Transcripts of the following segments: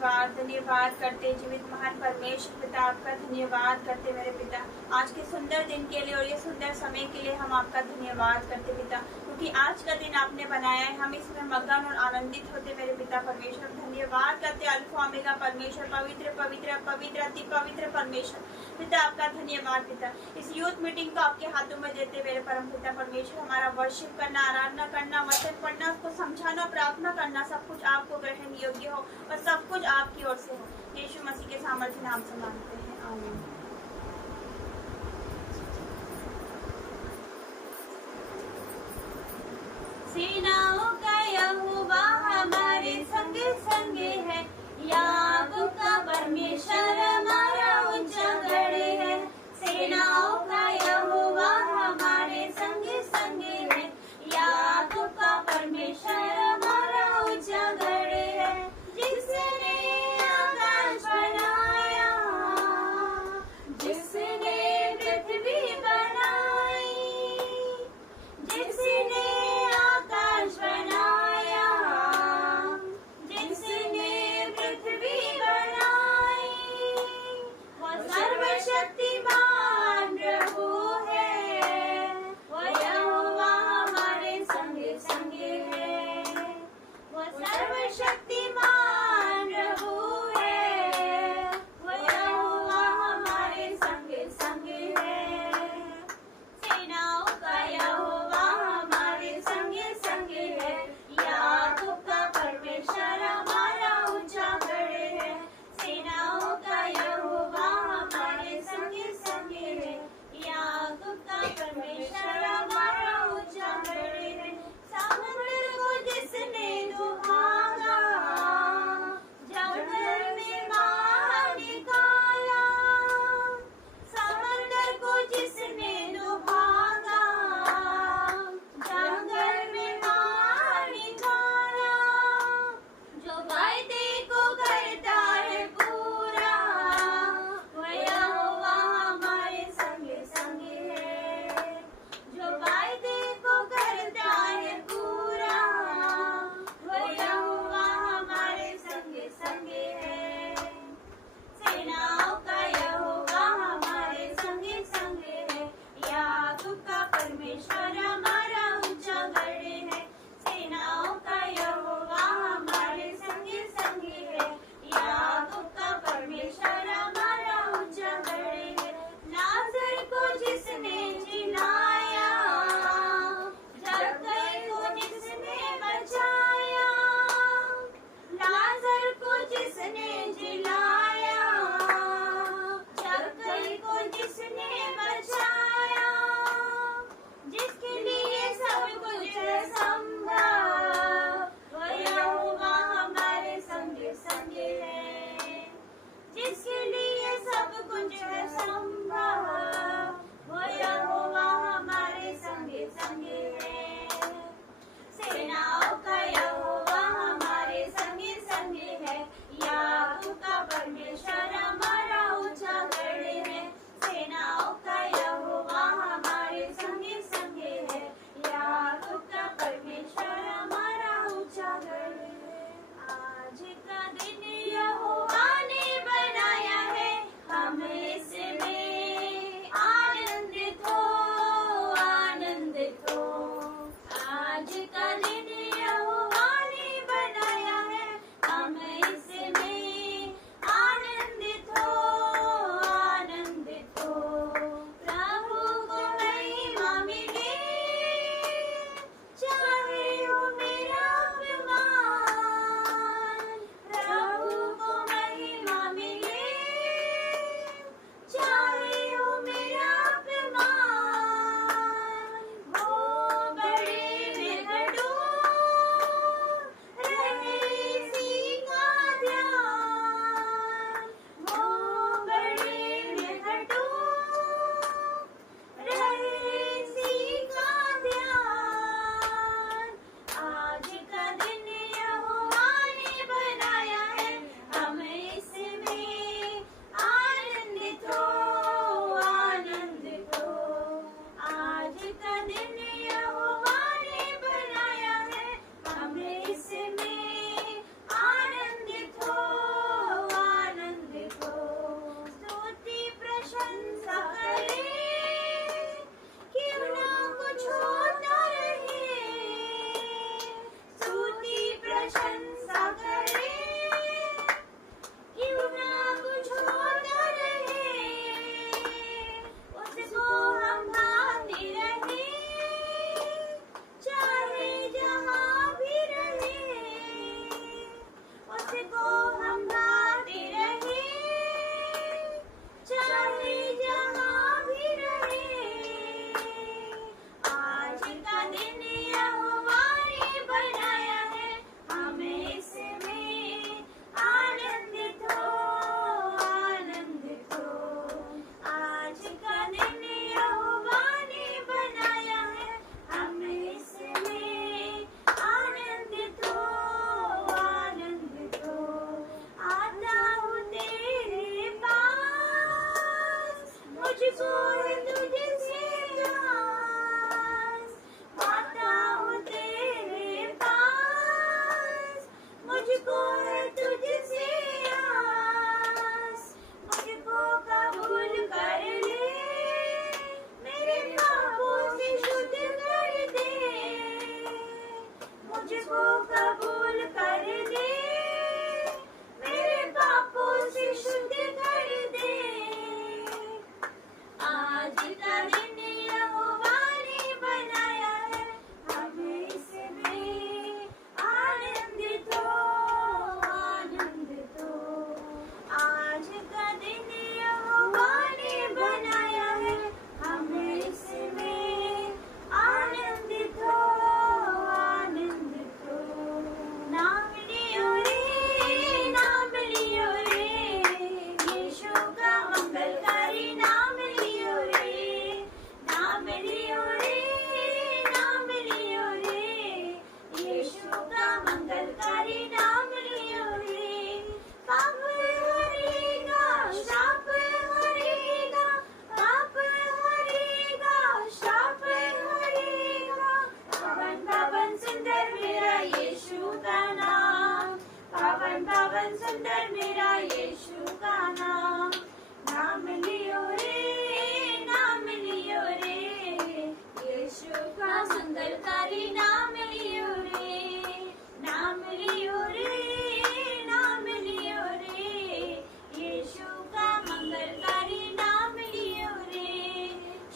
धन्यवाद धन्यवाद करते जीवित महान परमेश्वर पिता, आपका धन्यवाद करते मेरे पिता, आज के सुंदर दिन के लिए और ये सुंदर समय के लिए हम आपका धन्यवाद करते पिता, क्योंकि आज का दिन आपने बनाया है, हम इसमें मगन और आनंदित होते मेरे पिता परमेश्वर। धन्यवाद करते अल्फा ओमेगा परमेश्वर, पवित्र पवित्र पवित्र अति पवित्र परमेश्वर पिता, आपका धन्यवाद पिता। इस यूथ मीटिंग को आपके हाथों में देते मेरे परम पिता परमेश्वर, हमारा वर्शिप करना, आराधना करना, वचन पढ़ना, उसको समझाना, प्रार्थना करना, सब कुछ आपको ग्रहण योग्य हो और सब कुछ आपकी ओर से हो। यीशु मसीह के सामर्थ्य नाम से मांगते हैं, आमीन। सेनाओं का यहोवा हमारे संग संग है, याकूब का परमेश्वर हमारा ऊंचा गढ़ है। सेनाओं का यहोवा हमारे संग संग है, याकूब का परमेश्वर हमारा ऊंचा गढ़ है। जिसने आकाश बनाया, जिसने पृथ्वी बनाई, जिसने आकाश बनाया, जिसने पावन सुंदर मेरा यीशु का नाम। नाम लियो रे, नाम लियो रे, यीशु का मंगलकारी नाम लियो रे, नाम लियो रे, नाम लियो रे, यीशु का मंगलकारी नाम लियो रे।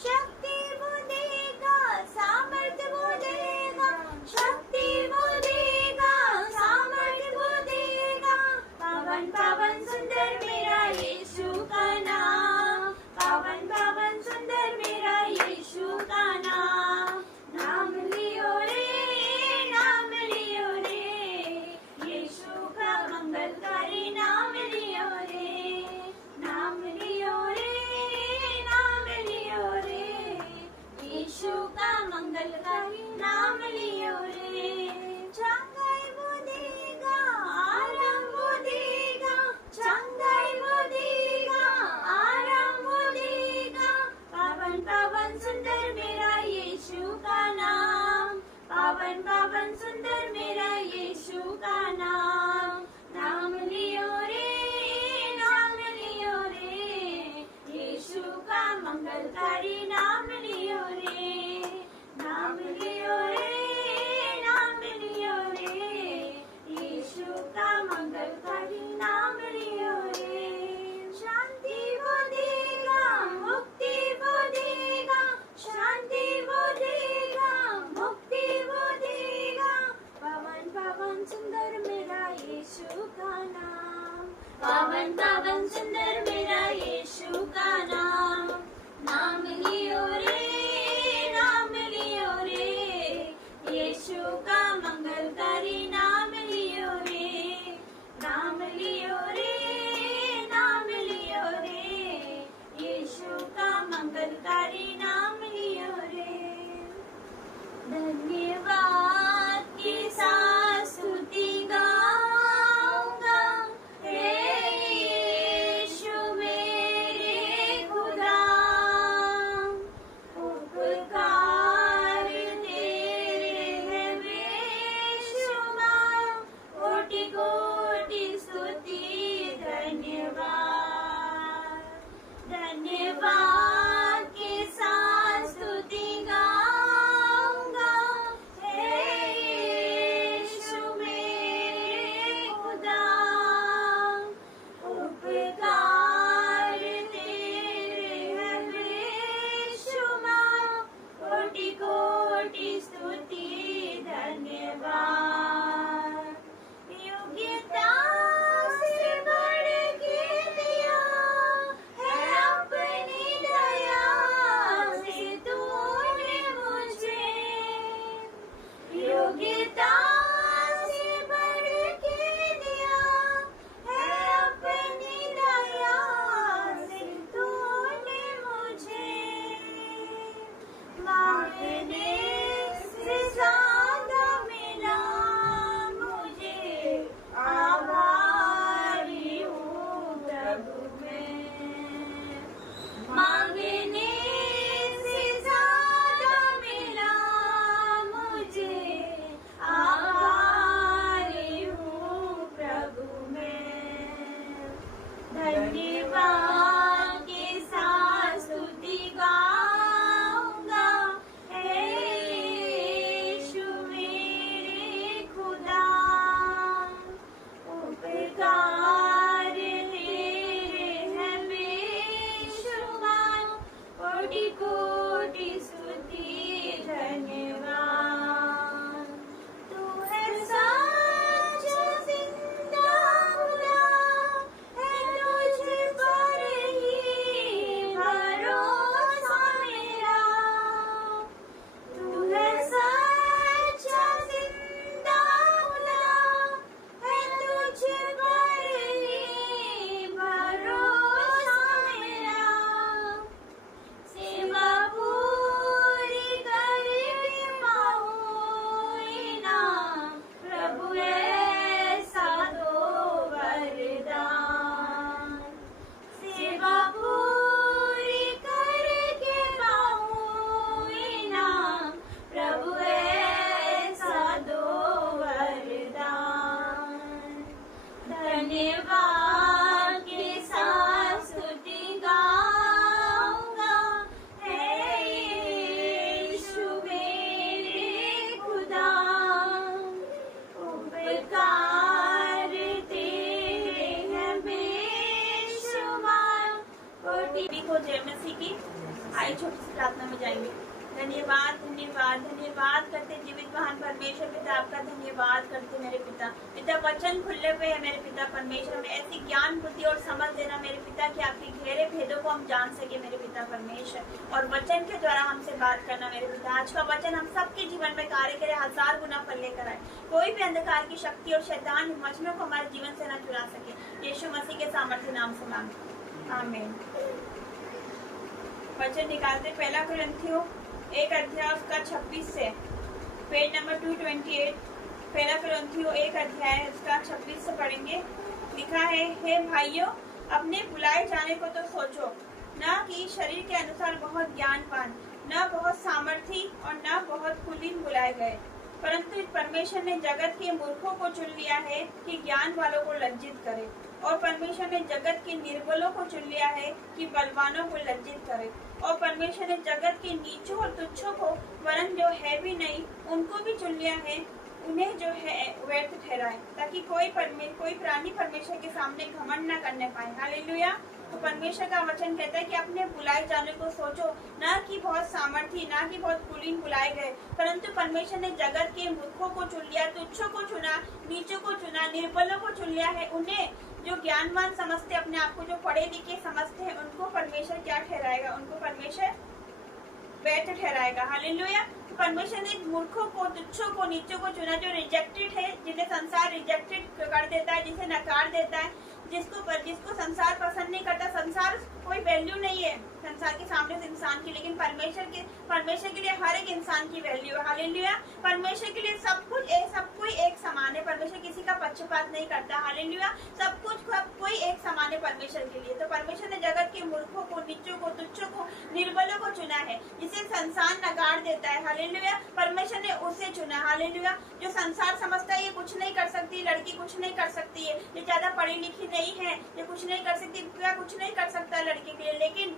शक्ति वो देगा, सामर्थ्य वो देगा, शक्ति वो देगा, सामर्थ्य वो देगा। पावन पावन सुंदर मेरा यीशु का नाम, पावन पावन सुंदर मेरा यीशु का नाम। नाम लियो रे, नाम लियो रे, यीशु का मंगलकारी नाम लियो रे, नाम लियो रे, नाम लियो रे, यीशु का मंगलकारी नाम लियो रे। चंगाई वो देगा, आराम वो देगा, चंगाई वो देगा, आराम वो देगा। पावन पावन सुंदर मेरा यीशु का नाम, पावन पावन सुंदर मेरा यीशु का नाम। नाम लियो रे, नाम लियो रे, यीशु का मंगलकारी नाम लियो रे, नाम लियो रे, नाम लियो रे, यीशु का मंगलकारी नाम लियो रे। शांति वो देगा, मुक्ति वो देगा, शांति वो देगा, मुक्ति वो देगा। पावन पावन सुंदर मेरा यीशु का नाम, पावन पावन सुंदर मेरा यीशु का नाम। नाम लियो रे, नाम लियो रे, यीशु का मंगलकारी नाम लियो रे, नाम लियो रे, नाम लियो रे, यीशु का मंगलकारी नाम लियो रे। धन्यवाद की साथ स्तुति गाऊंगा, हे यीशु धन्यवाद के साथ स्तुति गाऊंगा, है यीशु मेरे खुदा, उपकार तेरे हैं बेशुमार। और टीवी को जय मसीह की। आई छोटी सी प्रार्थना में जाएंगे। धन्यवाद धन्यवाद धन्यवाद करते जीवित महान परमेश्वर पिता, आपका धन्यवाद करते मेरे पिता। पिता वचन खुले पे है मेरे पिता परमेश्वर, हमें ऐसी ज्ञान बुद्धि और समझ देना मेरे पिता कि आपके गहरे भेदों को हम जान सके मेरे पिता परमेश्वर, और वचन के द्वारा हमसे बात करना मेरे पिता। आज का वचन हम सबके जीवन में कार्य करे, 1000 गुना फल लेकर आए। कोई भी अंधकार की शक्ति और शैतान वचनों को हमारे जीवन से न चुरा सके। यीशु मसीह के सामर्थ्य नाम से मांगते, आमीन। वचन निकालते 1 कुरिन्थियों 1 अध्याय उसका 26 से, पेज नंबर 228। 1 कुरिन्थियों 1 अध्याय उसका 26 से पढ़ेंगे। लिखा है, हे भाइयों, अपने बुलाए जाने को तो सोचो, न कि शरीर के अनुसार बहुत ज्ञानवान, न बहुत सामर्थी और न बहुत कुलीन बुलाए गए, परंतु परमेश्वर ने जगत के मूर्खों को चुन लिया है कि ज्ञान वालों को लज्जित करे, और परमेश्वर ने जगत के निर्बलों को चुन लिया है कि बलवानों को लज्जित करे, और परमेश्वर ने जगत के नीचों और तुच्छों को, वरन जो है भी नहीं उनको भी चुन लिया है, उन्हें जो है व्यर्थ ठहराए, ताकि कोई प्राणी परमेश्वर के सामने घमंड न करने पाए। हालेलुया। तो परमेश्वर का वचन कहता है कि अपने बुलाए जाने को सोचो, ना कि बहुत सामर्थी, ना कि बहुत कुलीन बुलाए गए, परंतु परमेश्वर ने जगत के मूर्खों को चुन लिया, तुच्छों को चुना, नीचों को चुना, निर्बलों को चुन लिया है। उन्हें जो ज्ञानवान समझते, अपने आप को जो पढ़े लिखे समझते हैं, उनको परमेश्वर क्या ठहराएगा? उनको परमेश्वर व्यर्थ ठहराएगा। हालेलुया। तो परमेश्वर ने मूर्खों को, तुच्छों को, नीचों को चुना, जो रिजेक्टेड है, जिन्हें संसार रिजेक्टेड कर देता है, जिसे नकार देता है, जिसको संसार पसंद नहीं करता। संसार कोई वैल्यू नहीं है संसार के सामने से इंसान की, लेकिन परमेश्वर के लिए हर एक इंसान की वैल्यू है। हालेलुया। परमेश्वर के लिए सब कोई एक समान है। परमेश्वर किसी का पक्षपात नहीं करता। हालेलुया। सब कोई एक समान है परमेश्वर के लिए। तो परमेश्वर ने जगत के मूर्खों को, नीचों को, तुच्छों को, निर्बलों को चुना है, जिसे संसार नकार देता है। हालेलुया। परमेश्वर ने उसे चुना। हालेलुया। जो संसार समझता है ये कुछ नहीं कर सकती, लड़की कुछ नहीं कर सकती है, ये ज्यादा पढ़ी लिखी नहीं है, ये कुछ नहीं कर सकती, क्या कुछ नहीं कर सकता लड़की के लिए, लेकिन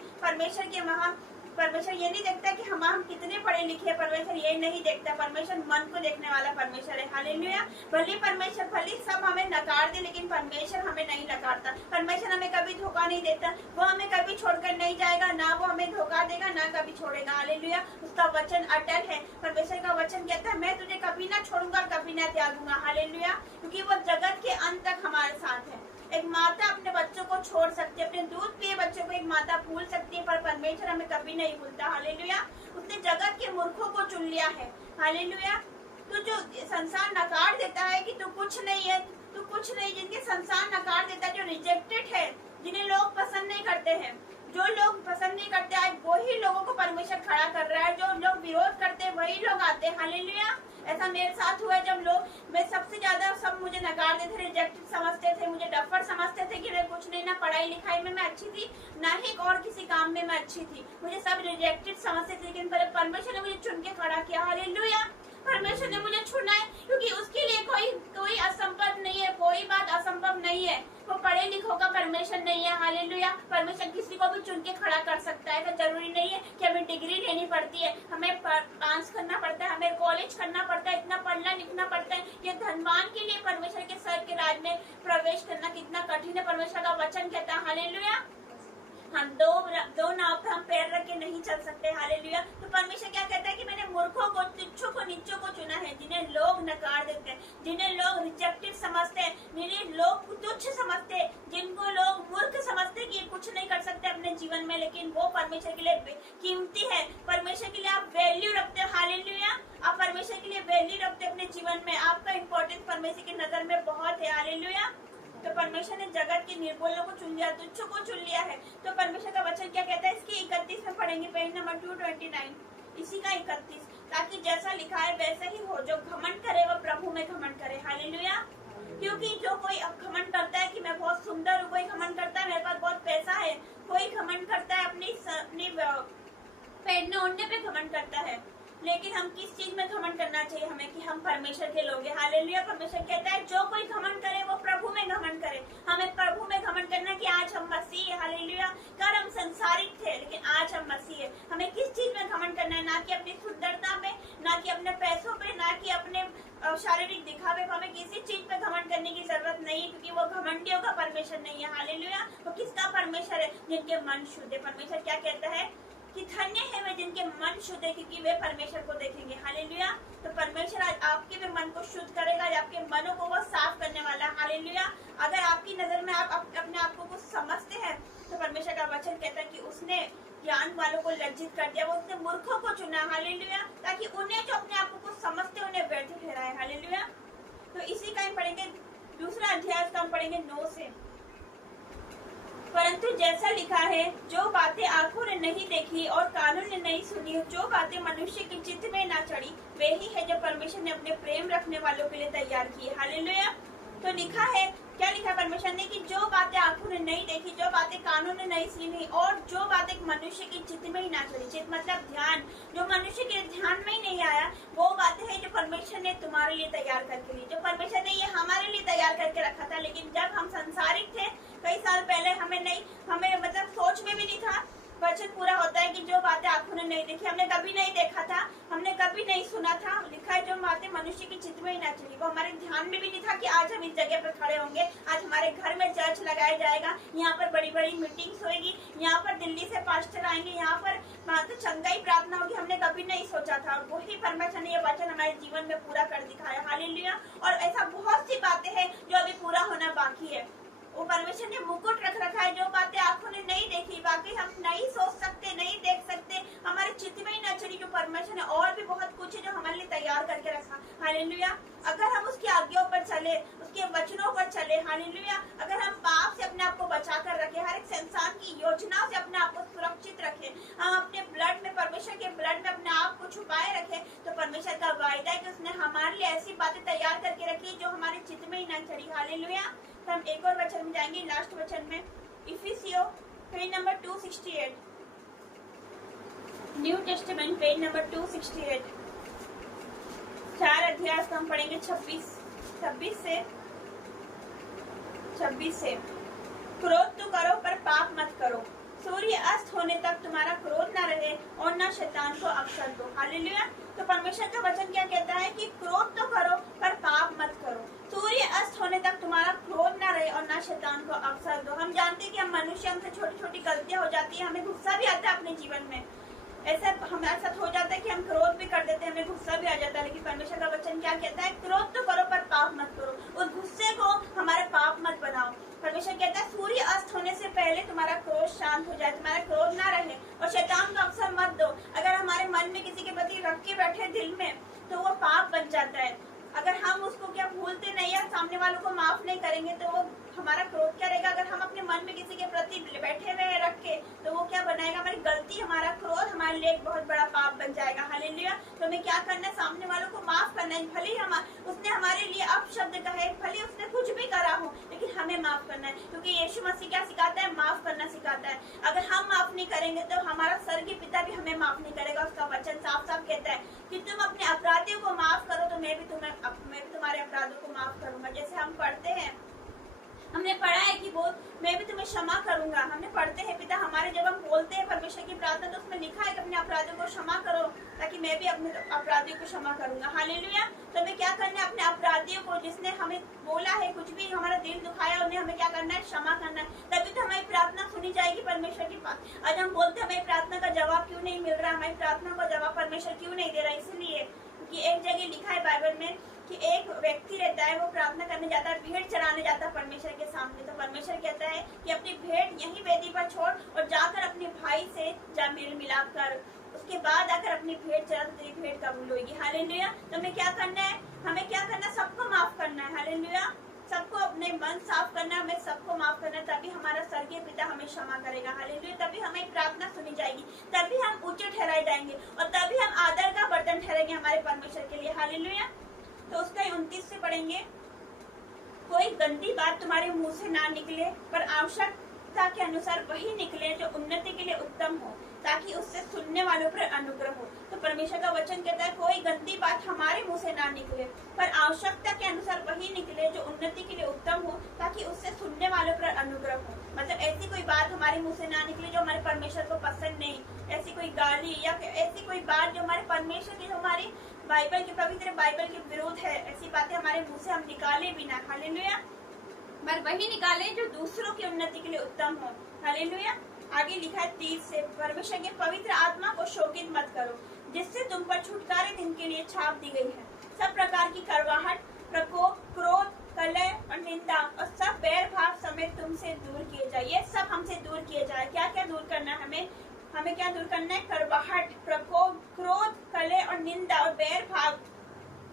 परमेश्वर ये नहीं देखता कि हम कितने पढ़े लिखे हैं। परमेश्वर ये नहीं देखता। परमेश्वर मन को देखने वाला परमेश्वर है। हालेलुया। भले सब हमें नकार दे, लेकिन परमेश्वर हमें नहीं नकारता। परमेश्वर हमें कभी धोखा नहीं देता। वो हमें कभी छोड़कर नहीं जाएगा, ना वो हमें धोखा देगा, ना कभी छोड़ेगा। हालेलुया। उसका वचन अटल है। परमेश्वर का वचन कहता है, मैं तुझे कभी ना छोड़ूंगा, कभी ना त्यागूंगा। हालेलुया। क्योंकि वो जगत के अंत तक हमारे साथ है। एक माता अपने बच्चों को छोड़ सकती है, अपने दूध पिए बच्चों को एक माता भूल सकती है, पर परमेश्वर हमें कभी नहीं भूलता। हालेलुया। उसने जगत के मूर्खों को चुन लिया है। हालेलुया। तो जो संसार नकार देता है कि तू कुछ नहीं है, तू कुछ नहीं, जिनके संसार नकार देता है, जो रिजेक्टेड है, जिन्हें लोग पसंद नहीं करते हैं, जो लोग पसंद नहीं करते, आज वही लोगों को परमेश्वर खड़ा कर रहा है। जो लोग विरोध करते हैं वही लोग आते हैं। हालेलुया। ऐसा मेरे साथ हुआ, जब मैं सबसे ज्यादा सब मुझे नकार देते थे, रिजेक्टेड समझते थे, मुझे डफर समझते थे कि मैं कुछ नहीं, ना पढ़ाई लिखाई में मैं अच्छी थी, ना ही और किसी काम में मैं अच्छी थी, मुझे सब रिजेक्टेड समझते थे, लेकिन परमेश्वर ने मुझे चुन के खड़ा किया। हालेलुया। परमेश्वर ने मुझे चुना है, क्योंकि उसके लिए कोई असंभव नहीं है, कोई बात असंभव नहीं है। वो पढ़े लिखों का परमेश्वर नहीं है। हालेलुया। परमेश्वर किसी को भी चुन के खड़ा कर सकता है। तो जरूरी नहीं है कि हमें डिग्री लेनी पड़ती है, हमें डांस करना पड़ता है, हमें कॉलेज करना पड़ता है, इतना पढ़ना लिखना पड़ता है। ये धनवान के लिए परमेश्वर के सर के राज में प्रवेश करना कितना कठिन है। परमेश्वर का वचन कहता है। हालेलुया। हम दो नाव पर हम पैर रख के नहीं चल सकते। हालेलुया। तो परमेश्वर क्या कहता है कि मैंने मूर्खों को, तुच्छों को, नीचों को चुना है, जिन्हें लोग नकार देते हैं, जिन्हें लोग रिजेक्टेड समझते हैं, जिन्हें लोग तुच्छ समझते हैं, जिनको लोग मूर्ख समझते हैं कि ये कुछ नहीं कर सकते अपने जीवन में, लेकिन वो परमेश्वर के लिए कीमती है। परमेश्वर के लिए आप वैल्यू रखते हो। हालेलुया। आप परमेश्वर के लिए वैल्यू रखते हैं अपने जीवन में, आपका इम्पोर्टेंस परमेश्वर की नजर में बहुत है। हालेलुया। तो परमेश्वर ने जगत के निर्बलों को चुन लिया, तुच्छों को चुन लिया है। तो परमेश्वर का वचन क्या कहता है, इसकी 31 में पढ़ेंगे, पेज नंबर 229, इसी का 31, ताकि जैसा लिखा है वैसा ही हो, जो घमंड करे वो प्रभु में घमंड करे। हालेलुया। क्योंकि जो कोई घमंड करता है कि मैं बहुत सुंदर हूँ, कोई घमंड करता है मेरे पास बहुत पैसा है, कोई घमंड करता है अपनी पहनने ओढ़ने पे घमंड करता है, लेकिन हम किस चीज में घमंड करना चाहिए हमें, कि हम परमेश्वर के लोग हैं। हालेलुया। परमेश्वर कहता है जो कोई घमंड करे वो प्रभु में घमंड करे। ना कि अपने पैसों पे, ना कि अपने शारीरिक दिखावे पे। हमें किसी चीज पे घमंड करने की जरूरत नहीं है, क्योंकि वो घमंडियों का परमेश्वर नहीं है। हालेलुया। वो किसका परमेश्वर है? जिनके मन शुद्ध है। परमेश्वर क्या कहता है कि धन्य है वे जिनके मन शुद्ध है, क्योंकि वे परमेश्वर को देखेंगे। हालेलुया। तो परमेश्वर आज आपके भी मन को शुद्ध करेगा, आज आपके मनों को वो साफ करने वाला है। हालेलुया। अगर आपकी नजर में आप अपने आप को कुछ समझते हैं, तो परमेश्वर का वचन कहता है कि उसने ज्ञान वालों को लज्जित कर दिया, वो उसने मूर्खों को चुना। हालेलुया। ताकि उन्हें जो अपने आप को कुछ समझते उन्हें व्यर्थ ठहराए। हालेलुया। तो इसी का हम पढ़ेंगे, दूसरा अध्याय का हम पढ़ेंगे 9 से। परंतु जैसा लिखा है, जो बातें आंखों ने नहीं देखी और कानों ने नहीं सुनी, जो बातें मनुष्य के चित्त में ना चढ़ी, वे ही है जो परमेश्वर ने अपने प्रेम रखने वालों के लिए तैयार की। हालेलुया। तो लिखा है, क्या लिखा परमेश्वर ने कि जो बातें आंखों ने नहीं देखी, जो बातें कानों ने नहीं सुनी, और जो बातें मनुष्य के चित्त में ही ना चढ़ी। चित्त मतलब ध्यान, जो मनुष्य के ध्यान में ही नहीं आया, वो बातें हैं जो परमेश्वर ने तुम्हारे लिए तैयार करके ली, जो परमेश्वर ने ये हमारे लिए तैयार करके रखा था। लेकिन जब हम संसारिक थे कई साल पहले, हमें मतलब सोच में भी नहीं था। वचन पूरा होता है कि जो बातें आंखों ने नहीं देखी, हमने कभी नहीं देखा था, हमने कभी नहीं सुना था। लिखा है जो बातें मनुष्य के चित्त में ही ना चली, वो हमारे ध्यान में भी नहीं था कि आज हम इस जगह पर खड़े होंगे, आज हमारे घर में चर्च लगाया जाएगा, यहाँ पर बड़ी बड़ी मीटिंग्स होगी, यहाँ पर दिल्ली से पास्टर आएंगे, यहाँ पर तो चंगाई प्रार्थना होगी। हमने कभी नहीं सोचा था। वही परमेश्वर ने ये वचन हमारे जीवन में पूरा कर दिखाया। हालेलुया। और ऐसा बहुत सी बातें हैं जो अभी पूरा होना बाकी है। वो परमेश्वर ने मुकुट रख रखा है, जो बातें आंखों ने नहीं देखी, बाकी हम नहीं सोच सकते, नहीं देख सकते, हमारे चित्त में ही न चढ़ी, जो परमेश्वर ने और भी बहुत कुछ है जो हमारे लिए तैयार करके रखा। हालेलुया। अगर हम उसकी आज्ञाओं पर चले, उसके वचनों पर चले, हालेलुया, अगर हम पाप से अपने आप को बचा कर रखे, हर एक इंसान की योजनाओं से अपने आप को सुरक्षित रखे, हम अपने ब्लड में, परमेश्वर के ब्लड में अपने आप को छुपाए रखे, तो परमेश्वर का वायदा है कि उसने हमारे लिए ऐसी बातें तैयार करके रखी जो हमारे चित्त में ही न चढ़ी। हालेलुया। तो हम एक और वचन में जाएंगे, लास्ट वचन में, इफिसियों page number 268, new testament page number 268, 4 अध्याय को हम पढ़ेंगे 26 से। क्रोध तो करो पर पाप मत करो, सूर्य अस्त होने तक तुम्हारा क्रोध न रहे और न शैतान को अवसर दो। हालेलुया। तो परमेश्वर का वचन क्या कहता है कि क्रोध तो करो पर पाप मत करो, सूर्य अस्त होने तक तुम्हारा क्रोध न रहे और न शैतान को अवसर दो। हम जानते हैं कि हम मनुष्य, हमसे छोटी छोटी गलतियां हो जाती है, हमें गुस्सा भी आता है अपने जीवन में, ऐसा हमारे साथ हो जाता है कि हम क्रोध भी कर देते हैं, हमें गुस्सा भी आ जाता है। लेकिन परमेश्वर का वचन क्या कहता है? क्रोध तो करो पर पाप मत करो। उस गुस्से को हमारे पाप मत बनाओ। परमेश्वर कहता है सूर्य अस्त होने से पहले तुम्हारा क्रोध शांत हो जाए, तुम्हारा क्रोध ना रहे और शैतान को अवसर मत दो। अगर हमारे मन में किसी के प्रति रख के बैठे दिल में, तो वो पाप बन जाता है। अगर हम उसको क्या भूलते नहीं है, सामने वालों को माफ नहीं करेंगे, तो वो हमारा क्रोध क्या रहेगा? अगर हम अपने मन में किसी के प्रति बैठे हुए रख के, तो वो क्या बनाएगा? हमारी गलती, हमारा क्रोध हमारे लिए एक बहुत बड़ा पाप बन जाएगा। हालेलुया। तो हमें क्या करना है? सामने वालों को माफ करना है। भले ही उसने हमारे लिए अपशब्द कहे, भले उसने कुछ भी करा हो, लेकिन हमें माफ करना है, क्योंकि यीशु मसीह क्या सिखाता है? माफ करना सिखाता है। अगर हम माफ नहीं करेंगे तो हमारा स्वर्गीय पिता भी हमें माफ नहीं करेगा। उसका वचन साफ साफ कहता है कि तुम अपने अपराधियों को माफ करो तो मैं भी तुम्हारे अपराधों को माफ करूंगा। जैसे हम पढ़ते हैं, हमने पढ़ा है कि वो मैं भी तुम्हें क्षमा करूंगा। हमने पढ़ते हैं पिता हमारे, जब हम बोलते हैं परमेश्वर की प्रार्थना, तो उसमें लिखा है कि अपने अपराधियों को क्षमा करो ताकि मैं भी अपने अपराधियों को क्षमा करूंगा। हालेलुया। तो हमें क्या करना है? अपने अपराधियों को, जिसने हमें बोला है, कुछ भी हमारा दिल दुखाया, उन्हें हमें क्या करना है? क्षमा करना है। तभी तो हमारी प्रार्थना सुनी जाएगी परमेश्वर के पास। आज हम बोलते हैं हमें प्रार्थना का जवाब क्यों नहीं मिल रहा, हमारी प्रार्थना का जवाब परमेश्वर क्यों नहीं दे रहा? इसलिए कि एक जगह लिखा है बाइबल में कि एक व्यक्ति रहता है, वो प्रार्थना करने जाता है, भेंट चढ़ाने जाता है परमेश्वर के सामने। तो परमेश्वर कहता है कि अपनी भेंट यहीं वेदी पर छोड़ और जाकर अपने भाई से जा मेल मिलाप कर, उसके बाद आकर अपनी भेंट चढ़ा, तो तेरी भेंट कबूल होगी। हालेलुया। तो हमें क्या करना है? हमें क्या करना है? सबको माफ करना है। हालेलुया। सबको अपने मन साफ करना है, हमें सबको माफ करना है, तभी हमारा स्वर्गीय पिता हमें क्षमा करेगा। हालेलुया। तभी हमारी प्रार्थना सुनी जाएगी, तभी हम ऊंचे ठहराए जाएंगे और तभी हम आदर का बर्तन ठहरेंगे हमारे परमेश्वर के लिए। हालेलुया। तो उसका 29 से पढ़ेंगे, कोई गंदी बात तुम्हारे मुंह से ना निकले, पर आवश्यकता के अनुसार वही निकले जो उन्नति के लिए उत्तम हो, ताकि उससे सुनने वालों पर अनुग्रह हो। तो परमेश्वर का वचन कहता है कोई गंदी बात हमारे मुंह से ना निकले, पर आवश्यकता के अनुसार वही निकले जो उन्नति के लिए उत्तम हो, ताकि उससे सुनने वालों पर अनुग्रह हो। मतलब ऐसी कोई बात हमारे मुंह से ना निकले जो हमारे परमेश्वर को पसंद नहीं, ऐसी कोई गाली या ऐसी कोई बात जो हमारे परमेश्वर की, हमारी बाइबल के, पवित्र बाइबल के विरुद्ध है, ऐसी बातें हमारे मुंह से हम निकाले भी ना। हालेलुया। पर वही निकाले जो दूसरों की उन्नति के लिए उत्तम हो। हालेलुया। आगे लिखा है 30 से, परमेश्वर के पवित्र आत्मा को शोकित मत करो जिससे तुम पर छुटकारे दिन के लिए छाप दी गई है। सब प्रकार की कड़वाहट, प्रकोप, क्रोध, कलह और निंदा और सब बैर भाव समेत तुमसे दूर किए जाए। ये सब हमसे दूर किए जाए। क्या क्या दूर करना है हमें क्या दूर करना है? कड़वाहट, प्रकोप, क्रोध, कलह और निंदा और बैर भाव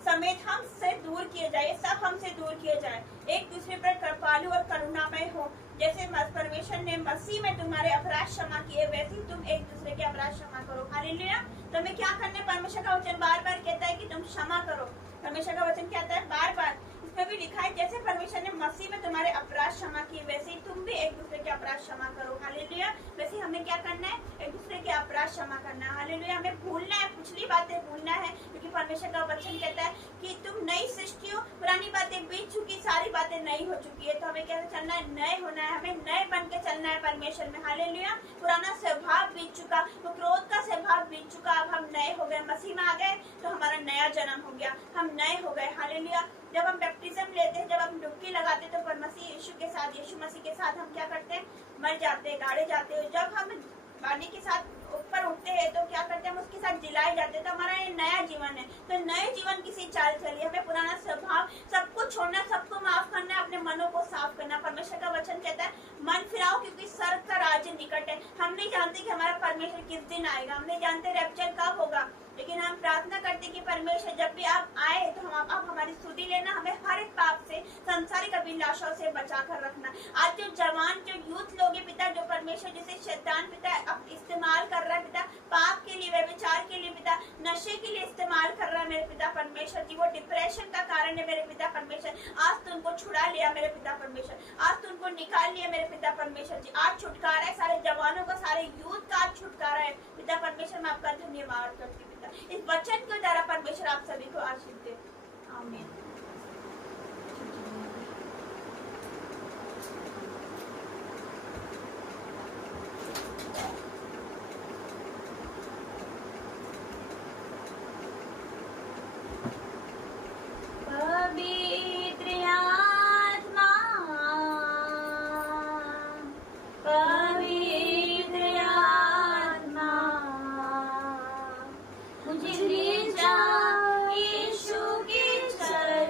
समेत हमसे दूर किए जाए। सब हमसे दूर किए जाए। एक दूसरे पर कृपालु और करुणामय हो, जैसे परमेश्वर ने मसीह में तुम्हारे अपराध क्षमा किए वैसे ही तुम एक दूसरे के अपराध क्षमा करो। हालेलुया। तो हमें क्या करना है? परमेश्वर का वचन बार बार कहता है कि तुम क्षमा करो। परमेश्वर का वचन कहता है बार बार, इसमें भी लिखा है जैसे परमेश्वर ने मसीह में तुम्हारे अपराध क्षमा किए वैसे ही तुम भी एक दूसरे के अपराध क्षमा करो। हालेलुया। वैसे हमें क्या करना है? एक दूसरे के अपराध क्षमा करना है। हालेलुया। हमें भूलना है, पिछली बातें भूलना है, क्योंकि परमेश्वर का वचन कहता है कि तुम नई सृष्टि हो, पुरानी बातें बीत चुकी, सारी बातें नई हो चुकी है। तो हमें कैसे चलना है? नए होना है, हमें नए बन के चलना है परमेश्वर में। हालेलुया। पुराना स्वभाव बीत चुका, तो क्रोध का स्वभाव बीत चुका, अब हम नए हो गए, मसीह में आ गए तो हमारा नया जन्म हो गया, हम नए हो गए। हालेलुया। जब हम बैप्टिज्म लेते हैं, जब हम डुबकी लगाते हैं, तो पर मसीह यीशु मसीह के साथ हम क्या करते हैं? मर जाते हैं, गाड़े जाते हैं। जब हम पानी के साथ ऊपर उठते हैं तो क्या करते हैं? हम उसके साथ जिलाए जाते हैं। तो हमारा ये नया जीवन है। तो नए जीवन की सी चाल चलिए, हमें पुराना स्वभाव सबको छोड़ना, सबको माफ करना, अपने मनों को साफ करना। परमेश्वर का वचन कहता है मन फिराओ क्योंकि स्वर्ग का राज्य निकट है। हम नहीं जानते कि हमारा परमेश्वर किस दिन आएगा, हम नहीं जानते रैप्चर कब होगा, लेकिन हम प्रार्थना करते कि परमेश्वर जब भी आप आए तो आप हमारी स्तुति लेना, हमें हर एक पाप से, सांसारिक अभिलाषाओं से बचा कर रखना। आज जो जवान, जो यूथ लोग हैं पिता, जो परमेश्वर जिसे शैतान पिता अब इस्तेमाल कर रहा है पिता, पाप के लिए, व्यभिचार के लिए पिता, नशे के लिए इस्तेमाल कर रहा है मेरे पिता परमेश्वर जी, वो डिप्रेशन का कारण है मेरे पिता परमेश्वर। आज तो उनको छुड़ा लिया मेरे पिता परमेश्वर, आज तो उनको निकाल लिया मेरे पिता परमेश्वर जी। आज छुटकारा है सारे जवानों का, सारे यूथ का आज छुटकारा है पिता परमेश्वर। मैं आपका धन्यवाद करती हूँ पिता, इस वचन के द्वारा परमेश्वर आप सभी को आशीष दे। आमीन। पवित्र आत्मा, पवित्र आत्मा, मुझे ले जा यीशु के चरणों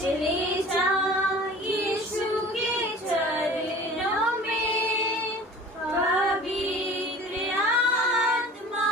मुझे ले जा यीशु के चरणों में, पवित्र आत्मा।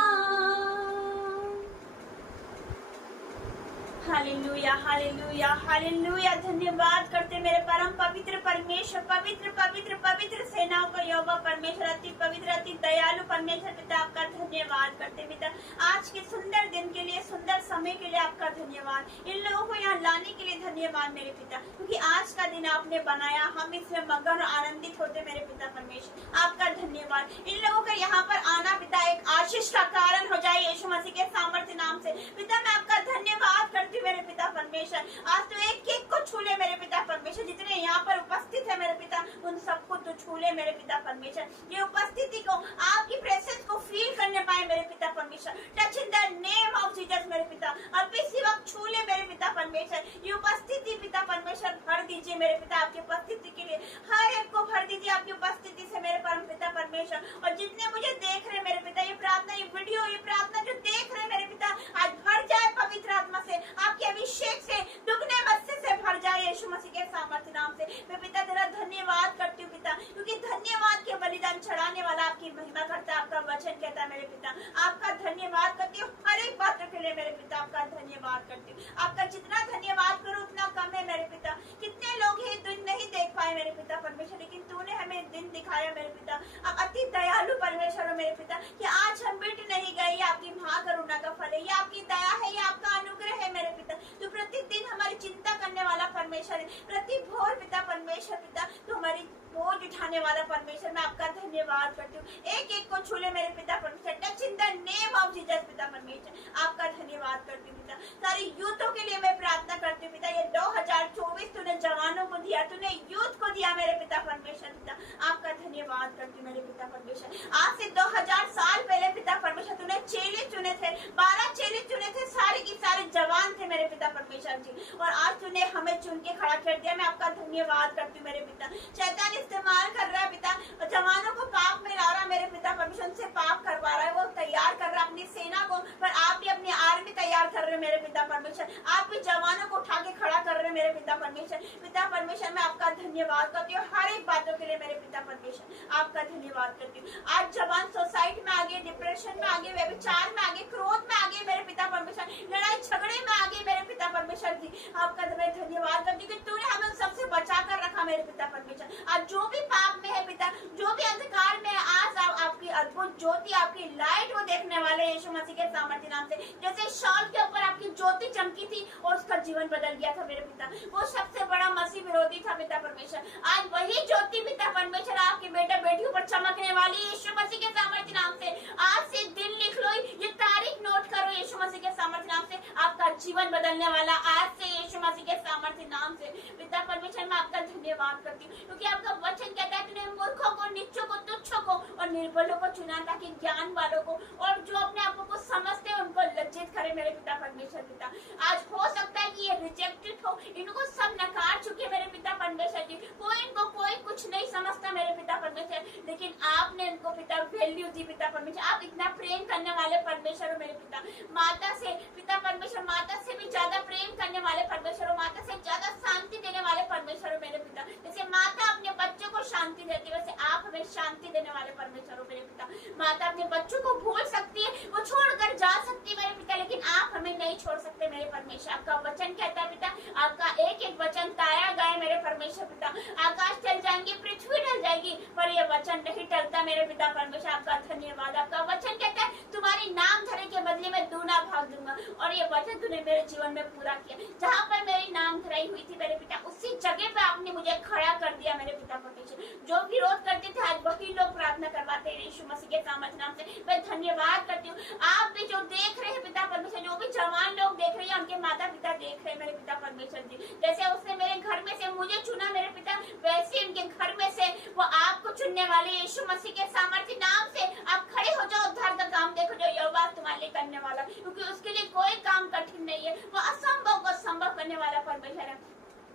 Hallelujah hallelujah hallelujah. धन्यवाद करते मेरे परम पवित्र परमेश्वर, पवित्र पवित्र पवित्र सेनाओं का यहोवा परमेश्वर, अति पवित्र अति दयालु परमेश्वर पिता, आपका धन्यवाद करते पिता। आज के सुंदर दिन के लिए, सुंदर समय के लिए आपका धन्यवाद। इन लोगों को यहाँ लाने के लिए धन्यवाद मेरे पिता, क्योंकि आज का दिन आपने बनाया, हम इसमें मगन और आनंदित होते मेरे पिता परमेश्वर, आपका धन्यवाद। इन लोगों का यहाँ पर आना पिता एक आशीष का कारण हो जाए यीशु मसीह के सामर्थ्य नाम से पिता। मैं आपका धन्यवाद करती हूँ मेरे पिता परमेश्वर। आज तो एक एक को छू ले मेरे पिता परमेश्वर, जितने यहाँ पर उपस्थित है मेरे पिता, उन सबको तो छू ले मेरे पिता परमेश्वर। ये उपस्थिति को, आपकी प्रेजेंस को फील करने पाए मेरे पिता परमेश्वर। Touch in the name of Jesus मेरे पिता, अब इसी वक्त छू ले मेरे पिता परमेश्वर। ये उपस्थिति पिता परमेश्वर भर दीजिए मेरे पिता, आपकी उपस्थिति के लिए हर एक को भर दीजिए आपकी उपस्थिति से मेरे परम पिता परमेश्वर। और जितने मुझे देख रहे मेरे पिता, ये प्रार्थना, ये वीडियो, ये प्रार्थना जो देख रहे मेरे पिता, आज भर जाए पवित्र आत्मा से, आपके अभिषेक से, दुगने मत्स्य से भर जाए यीशु मसीह के सामर्थ्य नाम से। मैं पिता तेरा धन्यवाद करती हूँ पिता, क्योंकि धन्यवाद के बलिदान चढ़ाने वाला आपकी महिमा करता है, आपका वचन कहता है मेरे पिता। आपका धन्यवाद करती हूँ हर एक बात के लिए मेरे पिता, आपका धन्यवाद करती हूँ। आपका जितना धन्यवाद करो उतना कम है मेरे पिता। कितने लोग ये दिन नहीं देख पाए मेरे पिता परमेश्वर, लेकिन तूने हमें दिन दिखाया मेरे पिता। अब अति दयालु परमेश्वर हो मेरे पिता, कि आज हम मिट नहीं गए, ये आपकी महाकरुणा का फल है, ये आपकी दया है, ये आपका अनुग्रह है मेरे पिता। तो प्रतिदिन हमारी चिंता करने वाला परमेश्वर है, प्रति भोर पिता परमेश्वर पिता, तो हमारी बोझ उठाने वाला परमेश्वर, मैं आपका धन्यवाद करती हूँ। एक एक को छूले मेरे पिता परमेश्वर, touch in the name of Jesus पिता परमेश्वर, आपका धन्यवाद करती हूँ पिता। सारी यूथों के लिए मैं प्रार्थना करती हूँ पिता, ये 2024 तूने जवानों को दिया, तूने यूथ को दिया मेरे पिता परमेश्वर पिता, आपका धन्यवाद करती हूँ मेरे पिता परमेश्वर। आज से 2000 साल पहले पिता परमेश्वर तूने चेले चुने थे, 12 चेले चुने थे, सारे की सारे जवान थे मेरे पिता परमेश्वर जी, और आज तूने हमें चुन के खड़ा कर दिया। मैं आपका धन्यवाद करती हूँ मेरे पिता। शैतान इस्तेमाल कर रहा है पिता, जवानों को पाप में ला रहा है मेरे पिता परमेश्वर, उनसे पाप करवा रहा है, वो तैयार कर रहा है अपनी सेना को, पर आप भी अपनी आर्मी तैयार कर रहे हैं मेरे पिता परमेश्वर। आप भी जवानों को उठा के खड़ा कर रहे हैं मेरे पिता परमेश्वर। पिता परमेश्वर मैं आपका धन्यवाद करती हूँ हर एक बातों के लिए मेरे पिता परमेश्वर, आपका धन्यवाद करती हूँ। आज जवान सोसाइटी में आगे, डिप्रेशन में आगे, व्यभिचार में आगे, क्रोध में आगे मेरे पिता परमेश्वर, लड़ाई झगड़े में आगे मेरे पिता परमेश्वर जी, आपका मैं धन्यवाद करती हूँ कि तूने हमें सबसे बचा कर रखा मेरे पिता परमेश्वर। आज जो भी पाप में है पिता, जो भी अंधकार में है, आज आपकी अद्भुत ज्योति, आपकी लाइट वो देखने वाले यीशु मसीह के सामर्थ्य नाम से। जैसे शॉल के ऊपर आपकी ज्योति चमकी थी और उसका जीवन बदल गया था मेरे पिता, वो सबसे बड़ा मसीह विरोधी था पिता परमेश्वर। आज वही ज्योति पिता परमेश्वर आपके बेटा बेटियों पर चमकने वाली यीशु मसीह के सामर्थ्य नाम से। आज से दिन लिख लो, ये तारीख नोट करो यीशु मसीह के सामर्थ्य नाम से, आपका जीवन बदलने वाला आज से यीशु मसीह के सामर्थ्य नाम से। पिता परमेश्वर मैं आपका धन्यवाद करती हूँ, क्योंकि आपका वचन कहता है तूने मूर्खों को, नीचों को, तुच्छों को और निर्बलों को चुना, ताकि ज्ञान वालों को और जो अपने आप को समझते हैं उनको लज्जित करे मेरे पिता परमेश्वर पिता। आज हो सकता है कि ये रिजेक्टेड हो, इनको सब नकार चुके मेरे पिता परमेश्वर जी, इनको कोई कुछ नहीं समझता मेरे पिता परमेश्वर, लेकिन आपने इनको पिता वैल्यू दी पिता परमेश्वर। आप इतना प्रेम करने वाले परमेश्वर हो मेरे पिता। माता से पिता परमेश्वर, माता से भी ज्यादा प्रेम करने वाले परमेश्वर हो, माता से ज्यादा शांति देने वाले परमेश्वर हो मेरे पिता। जैसे माता अपने बच्चों को शांति देती है, वैसे आप हमें शांति देने वाले परमेश्वर हो मेरे पिता। माता अपने बच्चों को भूल सकती है, वो छोड़कर जा सकती है मेरे पिता, लेकिन आप हमें नहीं छोड़ सकते मेरे परमेश्वर। आपका वचन कहता है पिता, आपका एक एक वचन ताया गया मेरे परमेश्वर पिता। आकाश टल जाएंगे, पृथ्वी टल जाएगी, पर ये वचन नहीं टलता मेरे पिता परमेश्वर। आपका धन्यवाद। आपका वचन कहता है तुम्हारी नाम धरे के बदले में दूना भाग दूंगा, और ये वचन तूने मेरे जीवन में पूरा किया। जहाँ पर मेरी नाम धराई हुई थी मेरे पिता, उसी जगह पे आपने मुझे खड़ा कर दिया मेरे पिता परमेश्वर। जो विरोध करते थे आज वही लोग प्रार्थना करवाते हैं यीशु मसीह के सामर्थ्य नाम से। मैं धन्यवाद करती हूँ। आप भी जो देख रहे हैं पिता परमेश्वर, जो भी जवान लोग देख रहे हैं, उनके माता पिता देख रहे हैं मेरे पिता परमेश्वर जी। जैसे उसने मेरे घर में से मुझे चुना मेरे पिता, वैसे उनके घर में से वो आपको चुनने वाले यीशु मसीह के सामर्थ्य नाम से आप खड़े हो जाओ, उद्धार का काम देखो जो यहोवा तुम्हारे लिए करने वाला, क्योंकि उसके लिए कोई काम कठिन नहीं है। वो असंभव को संभव करने वाला परमेश्वर है।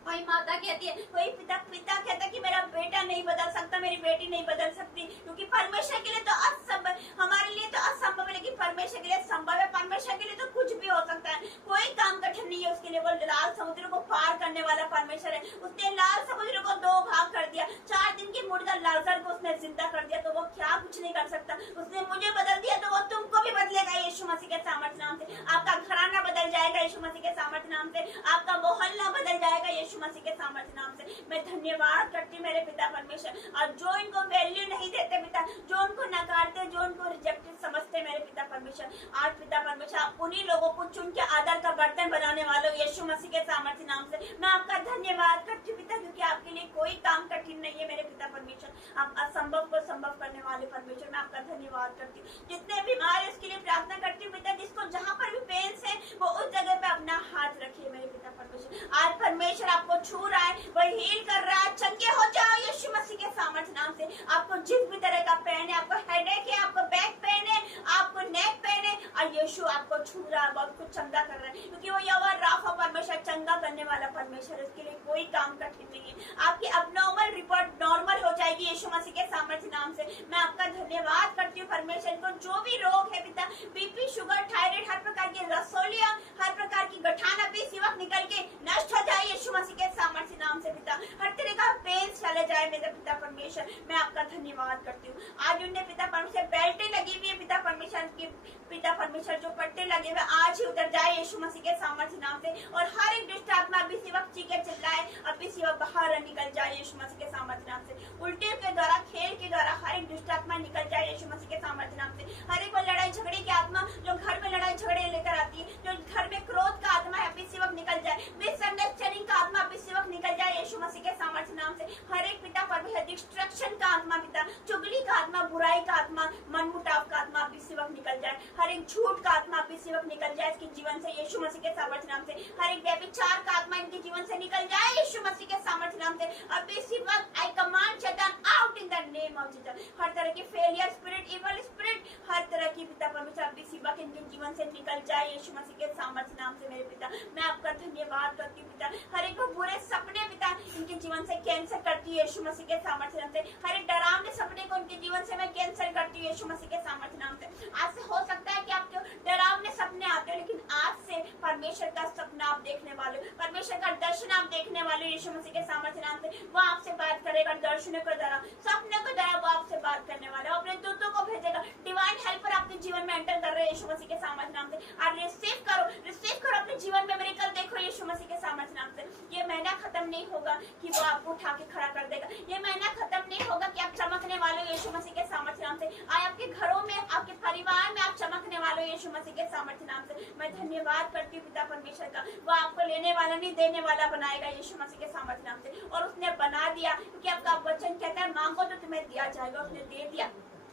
वही माता कहती है, वही पिता कहता है कि मेरा बेटा नहीं बदल सकता, मेरी बेटी नहीं बदल सकती, क्योंकि परमेश्वर के लिए तो असंभव, हमारे लिए तो असंभव है, लेकिन परमेश्वर के लिए संभव है। परमेश्वर के लिए तो कुछ भी हो सकता है, कोई काम कठिन नहीं है उसके लिए। वो लाल समुद्र को पार करने वाला परमेश्वर है, उसने लाल समुद्र को 2 भाग कर दिया, 4 दिन की मुर्दा लाजर को उसने जिंदा कर दिया, तो वो क्या कुछ नहीं कर सकता। उसने मुझे बदल दिया तो वो तुमको भी बदलेगा यीशु मसीह के सामर्थ्य नाम से। आपका घराना बदल जाएगा यीशु मसीह के सामर्थ्य नाम से, आपका मोहल्ला बदल जाएगा यीशु मसीह के सामर्थ्य नाम से। मैं धन्यवाद करती मेरे पिता परमेश्वर, और जो इनको वैल्यू नहीं देते पिता, जो उनको नकारते, जो उनको रिजेक्टेड समझते मेरे पिता परमेश्वर, आज पिता परमेश्वर आप उन्हीं लोगों को चुन के आदर का बर्तन बनाने वाले यीशु मसीह के सामर्थ्य नाम से मैं आपका धन्यवाद करती हूँ पिता, क्योंकि आपके लिए कोई काम कठिन नहीं है मेरे पिता परमेश्वर। आप असंभव को संभव करने वाले परमेश्वर, मैं आपका धन्यवाद करती हूँ। जितने बीमार है उसके लिए प्रार्थना करती हूँ पिता, जिसको जहाँ पर भी पेन्स है वो उस जगह पे अपना हाथ रखिए मेरे पिता परमेश्वर। आज परमेश्वर आपको छू रहा है, वो हील कर रहा है, चंगे हो जाओ यीशु मसीह के सामर्थ्य नाम से। आपको जिस भी तरह का पेन है, आपको हेडेक है, आपको बैक पेन है, आपको नेक पेन है, और यीशु आपको छू रहा है, बहुत कुछ चंगा कर रहा है, क्योंकि वो यहोवा राफा परमेश्वर चंगा करने वाला परमेश्वर, उसके लिए कोई काम कठिन नहीं है। आपकी अबनॉर्मल रिपोर्ट नॉर्मल हो जाएगी यीशु मसीह के सामर्थ्य नाम से। मैं आपका धन्यवाद करती हूँ परमेश्वर को। जो भी रोग है पिता, बीपी, शुगर, थायराइड, हर प्रकार की रसोलिया, हर प्रकार की गठाना भी इसी वक्त निकल के नष्ट हो जाए यीशु मसीह के सामर्थ्य नाम से पिता। हर तरह का पेन चले जाए मेरे पिता परमेश्वर, मैं आपका धन्यवाद करती हूँ। आज उन्हें पिता परमेश्वर बेल्टें लगी हुई है पिता परमेश्वर की, पिता परमेश्वर जो पट्टे लगे हुए आज ही उतर जाए यीशु मसीह के सामर्थ्य नाम से, और हर एक दुष्ट आत्मा अभी इसी वक्त चीखे चिल्लाए, अभी इसी वक्त बाहर निकल जाए यीशु मसीह के सामर्थ्य नाम से। उल्टे के द्वारा, खेल के द्वारा हर एक दुष्ट आत्मा निकल जाए यीशु मसीह के सामर्थ्य नाम से। हर एक वो लड़ाई झगड़े की आत्मा जो घर में लड़ाई झगड़े लेकर आती है, जो घर में क्रोध का आत्मा है, अभी इसी वक्त निकल जाए। मिसअंडरस्टैंडिंग का आत्मा अभी इसी वक्त निकल जाए यीशु मसीह के सामर्थ्य नाम से। हर एक पिता परमेश्वर डिस्ट्रक्शन का आत्मा पिता, चुगली का आत्मा, बुराई का आत्मा, मनमुटाव का आत्मा अभी इसी वक्त निकल जाए। हर एक झूठ का आत्मा अभी इसी वक्त निकल जाए इसके जीवन से यीशु मसीह के सामर्थ्य नाम से। हर एक व्यभिचार का आत्मा इनके जीवन से निकल जाए यीशु मसीह के सामर्थ्य नाम से। अभी इसी वक्त आई कमांड शैतान out in the name of Jesus. हर तरह की फेलियर स्पिरिट, इविल स्पिरिट, हर तरह की पिता परमेश्वर अभी इसी वक्त इनके जीवन से निकल जाए यीशु मसीह के सामर्थ्य नाम से मेरे पिता। मैं आपका धन्यवाद करती हूँ पिता। हर एक बुरे सपने पिता इनके जीवन से कैंसिल करती है यीशु मसीह के सामर्थ्य नाम से। हर एक डरावने सपने को इनके जीवन से मैं कैंसिल करती हूँ यीशु मसीह के सामर्थ्य नाम से। आज से हो सकता है कि आपके डरावने सपने आते हो, लेकिन आज से परमेश्वर का सपना आप देखने वाले हो, परमेश्वर का दर्शन आप देखने वाले हो यीशु मसीह के सामर्थ्य नाम से। वो आपसे बात करेगा दर्शनों के द्वारा, सपने के द्वारा वो आपसे बात करने वाला है, अपने दूतों को भेजेगा। डिवाइन हेल्पर आपके जीवन में एंटर कर रहे हैं यीशु मसीह के सामर्थ्य नाम से। और रिसीव करो अपने जीवन में मिरेकल देखो यीशु मसीह के सामर्थ्य नाम से। ये महीना खत्म नहीं होगा कि वो आपको उठा के खड़ा कर देगा, ये महीना खत्म नहीं होगा कि आप चमकने वाले हो यीशु मसीह के सामर्थ्य नाम से। आज आपके घरों में, आपके परिवार में आप चमकने वाले हो यीशु मसीह के सामर्थ्य नाम से। मैं धन्यवाद करती हूँ पिता परमेश्वर का। वो आपको लेने वाला नहीं, देने वाला बनाएगा यीशु मसीह के सामर्थ्य नाम से। और उसने बना दिया, क्योंकि आपका वचन कहता है मांगो तो तुम्हें दिया जाएगा। उसने दे दिया।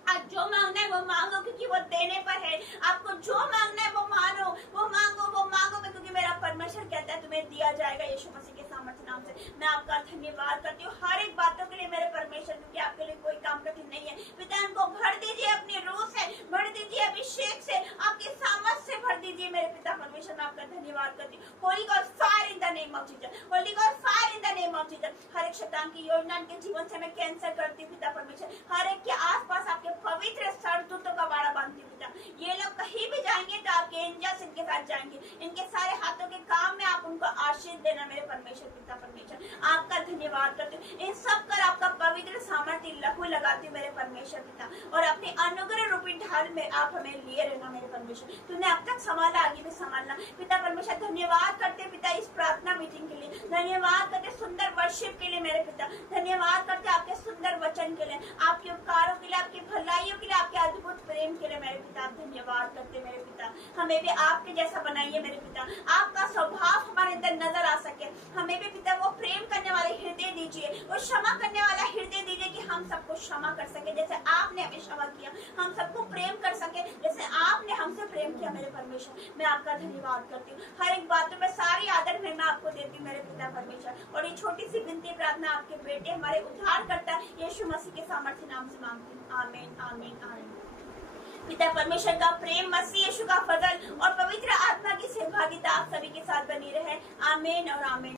आज जो मांगना है वो मांगो, क्योंकि वो देने पर है। आपको जो मांगना है वो मानो, वो मांगो क्योंकि मेरा परमेश्वर कहता है तुम्हें दिया जाएगा यीशु मसीह के सामर्थ्य नाम से। मैं आपका धन्यवाद करती हूँ हर एक बातों के लिए मेरे परमेश्वर, क्योंकि आपके लिए कोई काम कठिन नहीं है। पिता इनको भर दीजिए अपनी रूह से, भर दीजिए अभिषेक से, आपकी सामर्थ से भर दीजिए मेरे पिता परमेश्वर। मैं आपका धन्यवाद करती हूँ। Holy God fire in the name of Jesus, holy God fire in the name of Jesus. हर एक शैतान की योजना इनके जीवन से मैं कैंसिल करती हूँ पिता परमेश्वर। हर एक के आसपास आपके पवित्र सरदूतों का बाड़ा बांधती हूँ पिता। ये लोग कहीं भी जाएंगे तो आपके एंजल्स इनके साथ जाएंगे। इनके सारे हाथों के काम में आप उनको आशीष देना मेरे परमेश्वर पिता परमेश्वर। आपका धन्यवाद करती हूँ। इन सब कर आपका पवित्र सामर्थ्य लहू लगाती हूँ मेरे परमेश्वर पिता। और अपने अनुग्रह रूपी ढाल में आप हमें लिए रहना मेरे परमेश्वर। तूने अब तक संभाला, आगे भी संभालना पिता परमेश्वर। धन्यवाद करते पिता इस प्रार्थना मीटिंग के लिए, धन्यवाद करते सुंदर वर्शिप के लिए मेरे पिता। धन्यवाद करते आपके सुंदर वचन के लिए, आपके उपकारों के लिए, आपकी भलाइयों के लिए, आपके अद्भुत प्रेम के लिए मेरे पिता। धन्यवाद करते मेरे पिता। हमें भी आपके जैसा बनाइए मेरे पिता। आपका स्वभाव हमारे अंदर नजर आ सके। हमें भी पिता वो प्रेम करने वाले हृदय दीजिए, वो क्षमा करने वाला हृदय दीजिए कि हम सबको क्षमा कर सके जैसे आपने हमें क्षमा किया। हम सबको प्रेम कर सके जैसे आपने हमसे प्रेम किया मेरे परमेश्वर। मैं आपका धन्यवाद करती हूँ। हर एक बातों में सारी आदर में मैं आपको देती हूँ मेरे पिता परमेश्वर। और ये छोटी सी विनती प्रार्थना आपके बेटे हमारे उद्धार करता यीशु मसीह के सामर्थ्य नाम से मांगती हूँ। आमीन आमीन आमीन। पिता परमेश्वर का प्रेम, मसीह यीशु का फजल और पवित्र आत्मा की सहभागिता आप सभी के साथ बनी रहे। आमीन और आमीन।